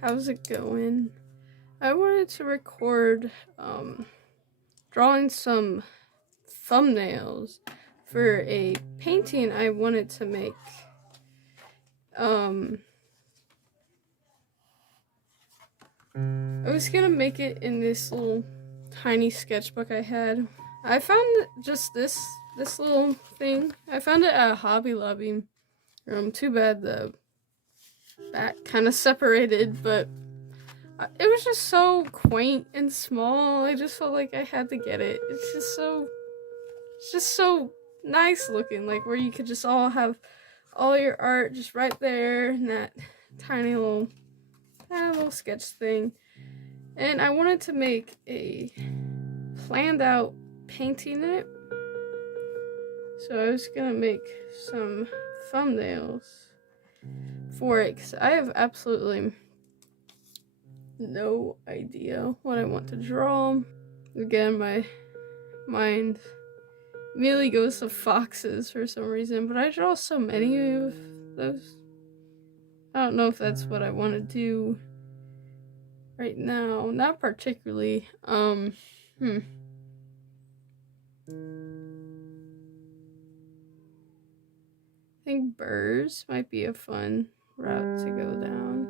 how's it going? I wanted to record drawing some thumbnails for a painting I wanted to make. I was gonna make it in this little tiny sketchbook I had. I found just this little thing. I found it at a Hobby Lobby. Too bad the back kind of separated, but it was just so quaint and small. I just felt like I had to get it. It's just so nice looking, like where you could just all have all your art just right there in that tiny little sketch thing. And I wanted to make a planned out painting in it. So I was gonna make some thumbnails for it because I have absolutely no idea what I want to draw. Again, my mind immediately goes to foxes for some reason, but I draw so many of those. I don't know if that's what I want to do right now. Not particularly. I think birds might be a fun route to go down.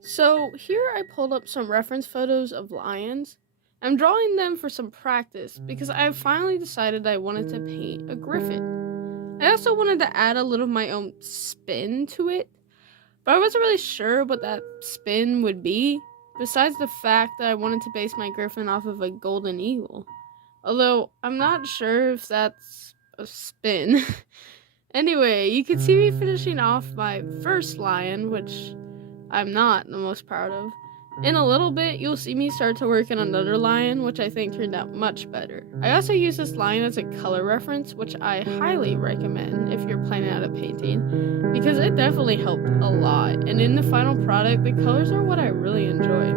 So here I pulled up some reference photos of lions. I'm drawing them for some practice because I finally decided I wanted to paint a griffin. I also wanted to add a little of my own spin to it, but I wasn't really sure what that spin would be, besides the fact that I wanted to base my griffin off of a golden eagle. Although I'm not sure if that's a spin. Anyway, you can see me finishing off my first lion, which I'm not the most proud of. In a little bit, you'll see me start to work on another lion, which I think turned out much better. I also use this lion as a color reference, which I highly recommend if you're planning out a painting, because it definitely helped a lot, and in the final product, the colors are what I really enjoy.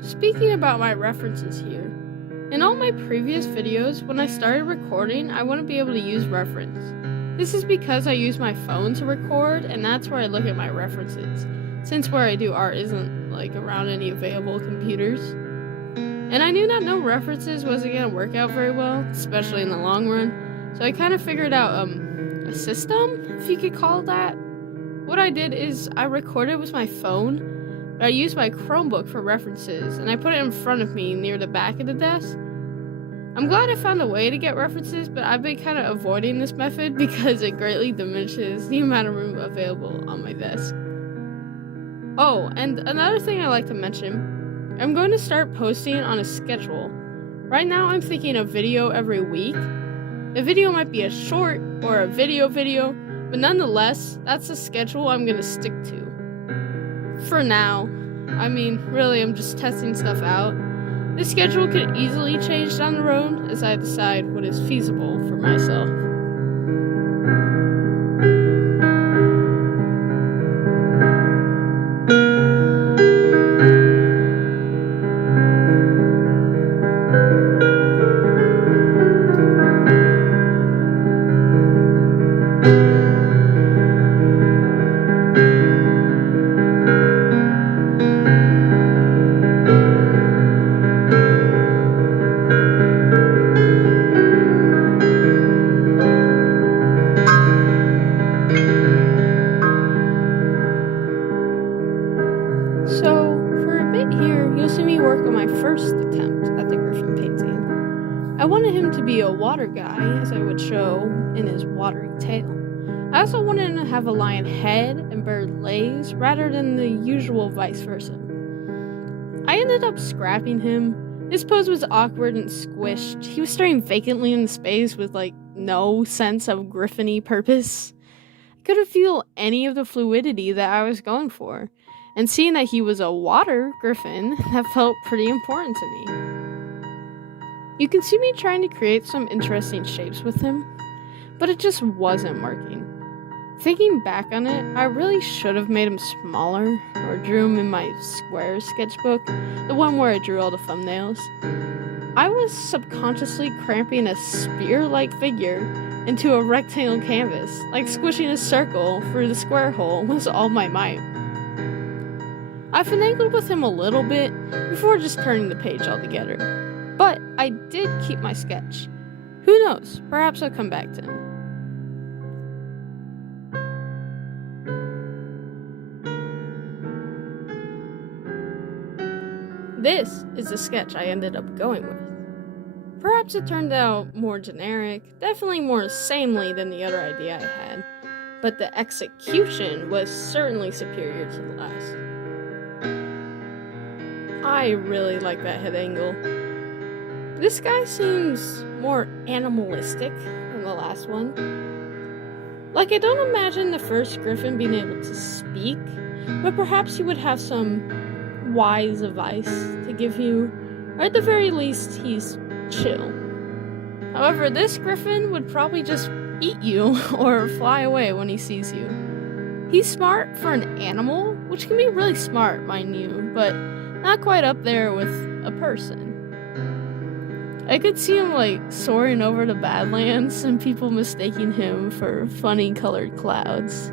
Speaking about my references here, in all my previous videos, when I started recording, I want to be able to use reference. This is because I use my phone to record, and that's where I look at my references, since where I do art isn't like around any available computers. And I knew that no references wasn't going to work out very well, especially in the long run, so I kind of figured out a system, if you could call it that. What I did is I recorded with my phone, but I used my Chromebook for references, and I put it in front of me near the back of the desk. I'm glad I found a way to get references, but I've been kind of avoiding this method because it greatly diminishes the amount of room available on my desk. Oh, and another thing I like to mention, I'm going to start posting on a schedule. Right now I'm thinking a video every week. The video might be a short or a video, but nonetheless, that's the schedule I'm going to stick to. For now. I mean, really, I'm just testing stuff out. This schedule could easily change down the road as I decide what is feasible for myself. Work on my first attempt at the Griffin painting. I wanted him to be a water guy, as I would show in his watery tail. I also wanted him to have a lion head and bird legs, rather than the usual vice versa. I ended up scrapping him His pose was awkward and squished. He was staring vacantly into space with, no sense of griffin-y purpose. I couldn't feel any of the fluidity that I was going for. And seeing that he was a water griffin, that felt pretty important to me. You can see me trying to create some interesting shapes with him, but it just wasn't working. Thinking back on it, I really should have made him smaller, or drew him in my square sketchbook, the one where I drew all the thumbnails. I was subconsciously cramping a spear-like figure into a rectangle canvas, like squishing a circle through the square hole was all my might. I finagled with him a little bit before just turning the page altogether, but I did keep my sketch. Who knows, perhaps I'll come back to him. This is the sketch I ended up going with. Perhaps it turned out more generic, definitely more samely than the other idea I had, but the execution was certainly superior to the last. I really like that head angle. This guy seems more animalistic than the last one. I don't imagine the first griffin being able to speak, but perhaps he would have some wise advice to give you, or at the very least, he's chill. However, this griffin would probably just eat you or fly away when he sees you. He's smart for an animal, which can be really smart, mind you, but not quite up there with a person. I could see him soaring over the Badlands and people mistaking him for funny colored clouds.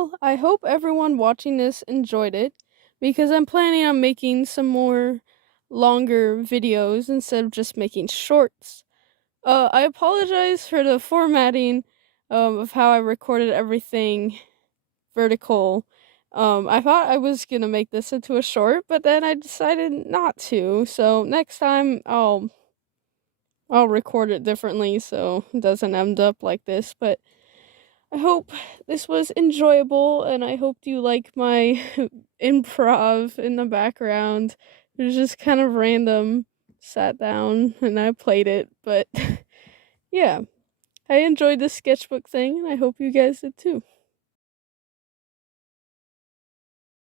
Well, I hope everyone watching this enjoyed it, because I'm planning on making some more longer videos instead of just making shorts. I apologize for the formatting of how I recorded everything vertical. I thought I was gonna make this into a short, but then I decided not to. So next time I'll record it differently so it doesn't end up like this. But I hope this was enjoyable, and I hope you like my improv in the background. It was just kind of random. Sat down and I played it, but yeah, I enjoyed this sketchbook thing, and I hope you guys did too.